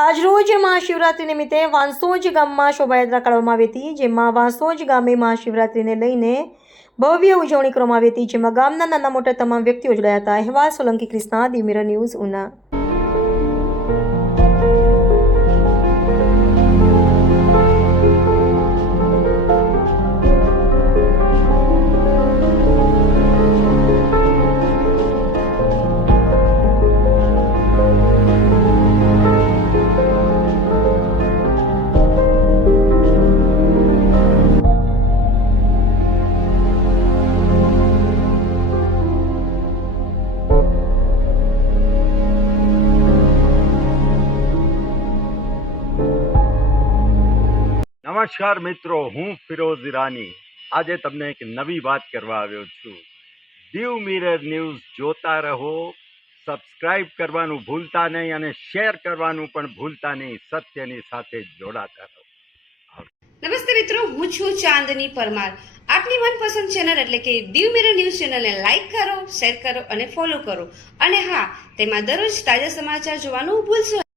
આજરોજ મહાશિવરાત્રી નિમિત્તે વાંસોજ ગામમાં શોભાયાત્રા કાઢવામાં આવી હતી, જેમાં વાંસોજ ગામે મહાશિવરાત્રીને લઈને ભવ્ય ઉજવણી કરવામાં આવી હતી, જેમાં ગામના નાના મોટા તમામ વ્યક્તિઓ જોડાયા હતા। અહેવાલ સોલંકી ક્રિષ્ના, દીવ મિરર ન્યૂઝ, ઉના। નમસ્કાર મિત્રો, હું ફિરોઝ ઈરાની આજે તમને એક નવી વાત કરવા આવ્યો છું। દીવ મિરર ન્યૂઝ જોતા રહો, સબસ્ક્રાઇબ કરવાનું ભૂલતા નહીં અને શેર કરવાનું પણ ભૂલતા નહીં। સત્યની સાથે જોડાતા રહો। નમસ્તે મિત્રો, હું છું ચાંદની પરમાર। આપની મનપસંદ ચેનલ એટલે કે દીવ મિરર ન્યૂઝ ચેનલને લાઈક કરો, શેર કરો અને ફોલો કરો, અને હા, તેમાં દરરોજ તાજા સમાચાર જોવાનું ભૂલશો।